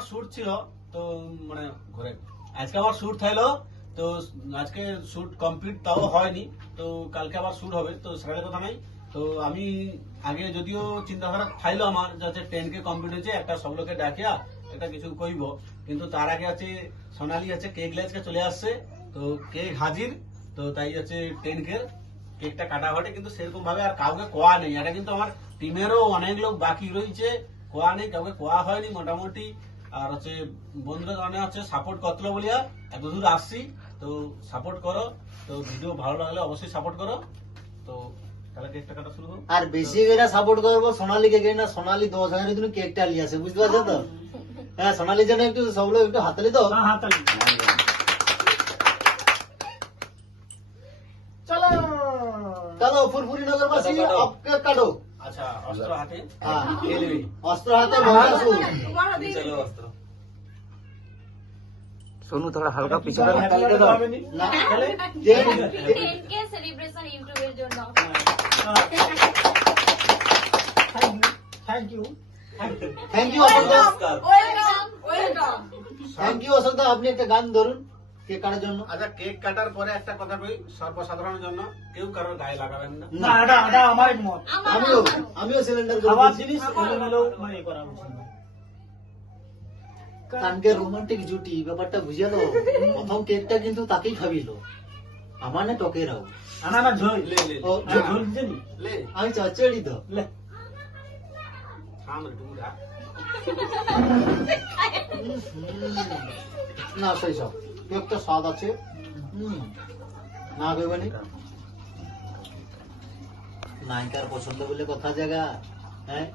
আমার শুট ছিল তো মানে ঘরে আজকে আমার শুট থাইলো তো আজকে শুট কমপ্লিট তাও হয়নি তো কালকে আবার শুট হবে তো সেটার কথা নাই তো আমি আগে যদিও চিন্তাধারা থাইলো আমার যাতে 10K কমপ্লিট হয়েছে একটা সব লোকে ডাকিয়া একটা কিছু কইব কিন্তু তার আগে আছে সোনালি আছে কেক লেজকে চলে আসছে তো কেক হাজির তো তাই আছে 10K কেকটা কাটা ঘটে কিন্তু সেরকম ভাবে আর কাউকে কোয়া নেই এটা কিন্তু আমার টিমেরও অনেক লোক বাকি রয়েছে কোয়া নেই কাউকে কোয়া হয়নি মোটামুটি আর হচ্ছে বন্ধুরা অনেক হচ্ছে সাপোর্ট করতে বলিয়া এত দূর আসছি তো সাপোর্ট করো তো ভিডিও ভালো লাগলে অবশ্যই সাপোর্ট করো তো তাহলে কেকটা কাটা শুরু করো আর বেশি করে সাপোর্ট করবো সোনালীকে কেন না সোনালী 10,000 জন্য কেকটা নিয়ে আসে বুঝতে পারছো তো হ্যাঁ সোনালীর জন্য একটু সব লোক একটু হাতালি তো চলো ফুরফুরি নগরবাসী আপকে কাটো আচ্ছা অস্ত্র হাতে হ্যাঁ খেলবি অস্ত্র হাতে মহাসুর চলো অস্ত্র सोनू थोड़ा हल्का पीछे না তাহলে 10K সেলিব্রেশন ইউটিউবের জন্য thank you Ashok welcome thank you Ashok দা আপনি একটা গান ধরুন কেক কাটার জন্য আচ্ছা কেক কাটার পরে একটা কথা কই সর্বসাধারণের জন্য কেউ কারোর গায়ে লাগাবেন না না এটা আমার মত আমিও সিলিন্ডার খাবার জিনিস কানকে রোমান্টিক জুটি ব্যাপারটা বুঝে তো প্রথম কেকটা কিন্তু তাকেই খাবিলো আমার না টকে রাও লে লে ও লে আমি চচ্চড়ি তো সামনে টুকরা না সেই সব কেকটা স্বাদ আছে না ভেবেনি নায়িকার পছন্দ বলে কথা জায়গা হ্যাঁ